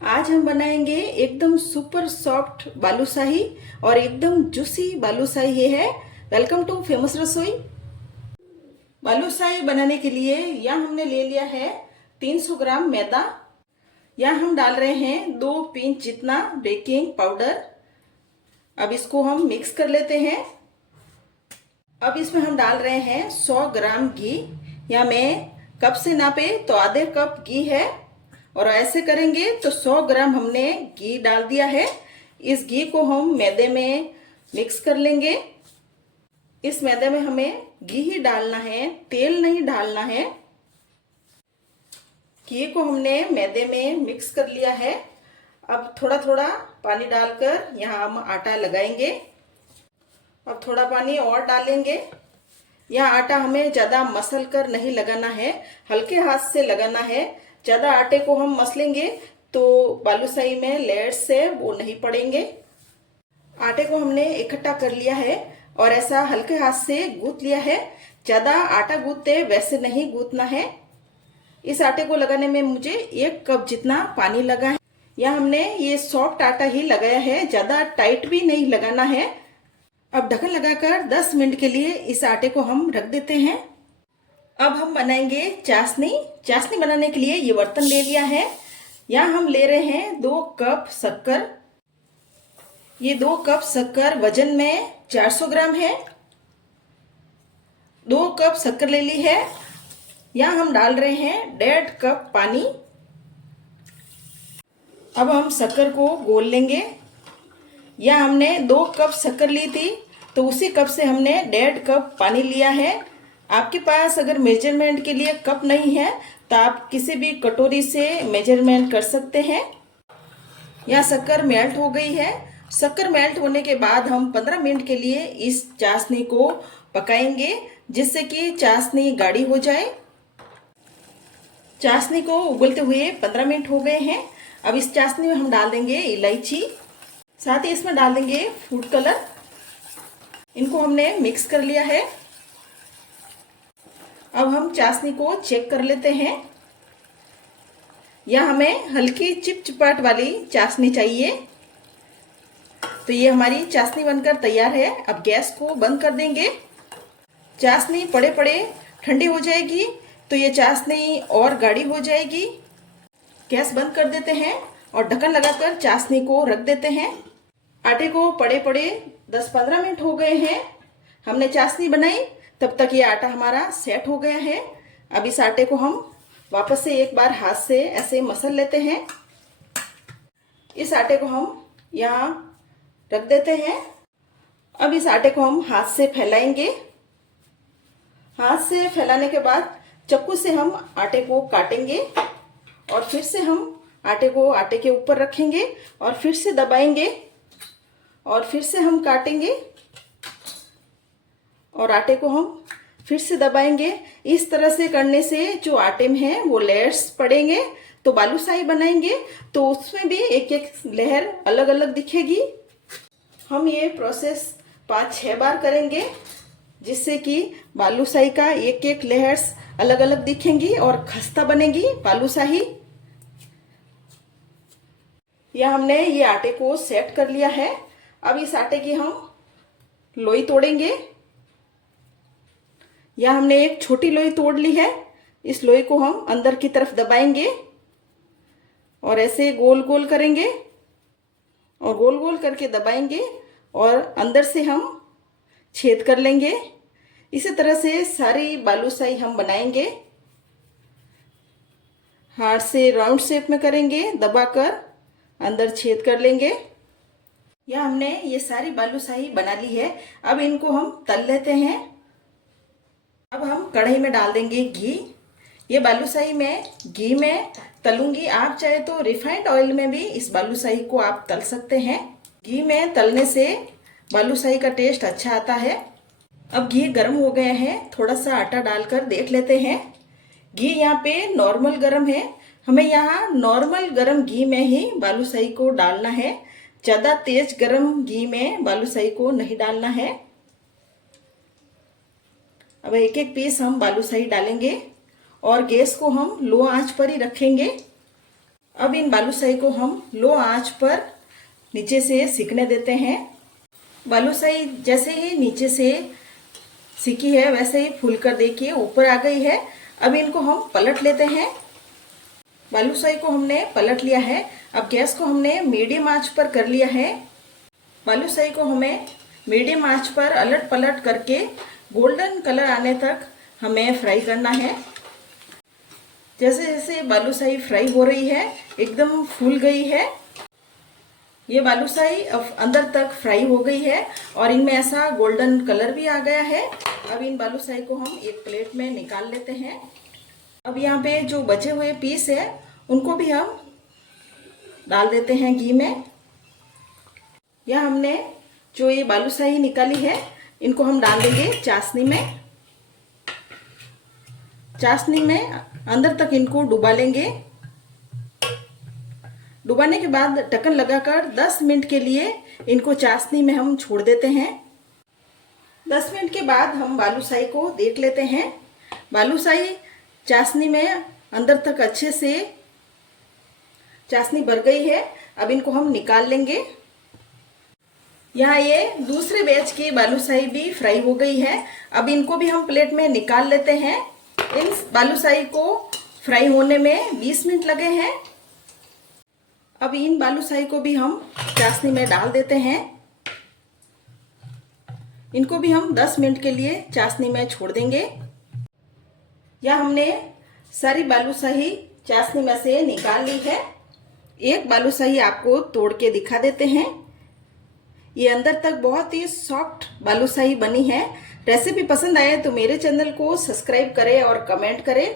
आज हम बनाएंगे एकदम सुपर सॉफ्ट बालूशाही और एकदम जूसी बालूशाही ये है। वेलकम टू फेमस रसोई। बालूशाही बनाने के लिए यहाँ हमने ले लिया है 300 ग्राम मैदा। यहाँ हम डाल रहे हैं 2 पिंच जितना बेकिंग पाउडर। अब इसको हम मिक्स कर लेते हैं। अब इसमें हम डाल रहे हैं 100 ग्राम घी। या मैं कप से नापे तो आधे कप घी है और ऐसे करेंगे तो 100 ग्राम हमने घी डाल दिया है। इस घी को हम मैदे में मिक्स कर लेंगे। इस मैदे में हमें घी ही डालना है, तेल नहीं डालना है। घी को हमने मैदे में मिक्स कर लिया है। अब थोड़ा थोड़ा पानी डालकर यहाँ हम आटा लगाएंगे। अब थोड़ा पानी और डालेंगे। यह आटा हमें ज़्यादा मसल कर नहीं लगाना है, हल्के हाथ से लगाना है। ज़्यादा आटे को हम मसलेंगे तो बालूशाही में लेयर्स से वो नहीं पड़ेंगे। आटे को हमने इकट्ठा कर लिया है और ऐसा हल्के हाथ से गूंथ लिया है। ज़्यादा आटा गूंथते वैसे नहीं गूंथना है। इस आटे को लगाने में मुझे 1 कप जितना पानी लगा है। यहाँ हमने ये सॉफ्ट आटा ही लगाया है, ज़्यादा टाइट भी नहीं लगाना है। अब ढक्कन लगाकर 10 मिनट के लिए इस आटे को हम रख देते हैं। अब हम बनाएंगे चाशनी। चाशनी बनाने के लिए ये बर्तन ले लिया है। यहाँ हम ले रहे हैं 2 कप शक्कर। ये 2 कप शक्कर वजन में 400 ग्राम है। 2 कप शक्कर ले ली है। यहाँ हम डाल रहे हैं 1.5 कप पानी। अब हम शक्कर को घोल लेंगे। यहाँ हमने 2 कप शक्कर ली थी तो उसी कप से हमने 1.5 कप पानी लिया है। आपके पास अगर मेजरमेंट के लिए कप नहीं है तो आप किसी भी कटोरी से मेजरमेंट कर सकते हैं। यहाँ शक्कर मेल्ट हो गई है। शक्कर मेल्ट होने के बाद हम 15 मिनट के लिए इस चाशनी को पकाएंगे जिससे कि चाशनी गाढ़ी हो जाए। चाशनी को उबलते हुए 15 मिनट हो गए हैं। अब इस चाशनी में हम डाल देंगे इलायची, साथ ही इसमें डाल देंगे फूड कलर। इनको हमने मिक्स कर लिया है। अब हम चाशनी को चेक कर लेते हैं। यह हमें हल्की चिपचिपाहट वाली चाशनी चाहिए। तो ये हमारी चाशनी बनकर तैयार है। अब गैस को बंद कर देंगे। चाशनी पड़े पड़े ठंडी हो जाएगी तो ये चाशनी और गाढ़ी हो जाएगी। गैस बंद कर देते हैं और ढक्कन लगाकर चाशनी को रख देते हैं। आटे को पड़े पड़े 10-15 मिनट हो गए हैं। हमने चाशनी बनाई तब तक ये आटा हमारा सेट हो गया है। अब इस आटे को हम वापस से एक बार हाथ से ऐसे मसल लेते हैं। इस आटे को हम यहाँ रख देते हैं। अब इस आटे को हम हाथ से फैलाएंगे। हाथ से फैलाने के बाद चाकू से हम आटे को काटेंगे और फिर से हम आटे को आटे के ऊपर रखेंगे और फिर से दबाएंगे और फिर से हम काटेंगे और आटे को हम फिर से दबाएंगे। इस तरह से करने से जो आटे में है वो लेयर्स पड़ेंगे तो बालूशाही बनाएंगे तो उसमें भी एक एक लेयर अलग अलग दिखेगी। हम ये प्रोसेस 5-6 बार करेंगे जिससे कि बालूशाही का एक एक लेयर्स अलग अलग दिखेंगी और खस्ता बनेगी बालूशाही। यह हमने ये आटे को सेट कर लिया है। अब इस आटे की हम लोई तोड़ेंगे। यह हमने एक छोटी लोई तोड़ ली है। इस लोई को हम अंदर की तरफ दबाएंगे और ऐसे गोल गोल करेंगे और गोल गोल करके दबाएंगे और अंदर से हम छेद कर लेंगे। इसी तरह से सारी बालूशाही हम बनाएंगे। हाथ से राउंड शेप में करेंगे, दबाकर अंदर छेद कर लेंगे। यह हमने ये सारी बालूशाही बना ली है। अब इनको हम तल लेते हैं। अब हम कढ़ाई में डाल देंगे घी। ये बालूशाही मैं घी में तलूंगी। आप चाहे तो रिफाइंड ऑयल में भी इस बालूशाही को आप तल सकते हैं। घी में तलने से बालूशाही का टेस्ट अच्छा आता है। अब घी गर्म हो गया है। थोड़ा सा आटा डालकर देख लेते हैं। घी यहाँ पे नॉर्मल गर्म है। हमें यहाँ नॉर्मल गर्म घी में ही बालूशाही को डालना है। ज़्यादा तेज गर्म घी में बालूशाही को नहीं डालना है। अब एक एक पीस हम बालूशाही डालेंगे और गैस को हम लो आंच पर ही रखेंगे। अब इन बालूशाही को हम लो आंच पर नीचे से सिकने देते हैं। बालूशाही जैसे ही नीचे से सिकी है वैसे ही फूलकर देखिए ऊपर आ गई है। अब इनको हम पलट लेते हैं। बालूशाही को हमने पलट लिया है। अब गैस को हमने मीडियम आंच पर कर लिया है। बालूशाही को हमें मीडियम आंच पर अलट पलट करके गोल्डन कलर आने तक हमें फ्राई करना है। जैसे जैसे बालूशाही फ्राई हो रही है एकदम फूल गई है। ये बालूशाही अब अंदर तक फ्राई हो गई है और इनमें ऐसा गोल्डन कलर भी आ गया है। अब इन बालूशाही को हम एक प्लेट में निकाल लेते हैं। अब यहाँ पे जो बचे हुए पीस है उनको भी हम डाल देते हैं घी में। यह हमने जो ये बालूशाही निकाली है इनको हम डाल देंगे चाशनी में। चाशनी में अंदर तक इनको डुबा लेंगे। डुबाने के बाद ढक्कन लगाकर 10 मिनट के लिए इनको चाशनी में हम छोड़ देते हैं। 10 मिनट के बाद हम बालूशाही को देख लेते हैं। बालूशाही चाशनी में अंदर तक अच्छे से चाशनी भर गई है। अब इनको हम निकाल लेंगे। यहाँ ये दूसरे बैच की बालूशाही भी फ्राई हो गई है। अब इनको भी हम प्लेट में निकाल लेते हैं। इन बालूशाही को फ्राई होने में 20 मिनट लगे हैं। अब इन बालूशाही को भी हम चाशनी में डाल देते हैं। इनको भी हम 10 मिनट के लिए चाशनी में छोड़ देंगे। यह हमने सारी बालूशाही चाशनी में से निकाल ली है। एक बालूशाही आपको तोड़ के दिखा देते हैं। ये अंदर तक बहुत ही सॉफ्ट बालूशाही बनी है। रेसिपी पसंद आए तो मेरे चैनल को सब्सक्राइब करें और कमेंट करें।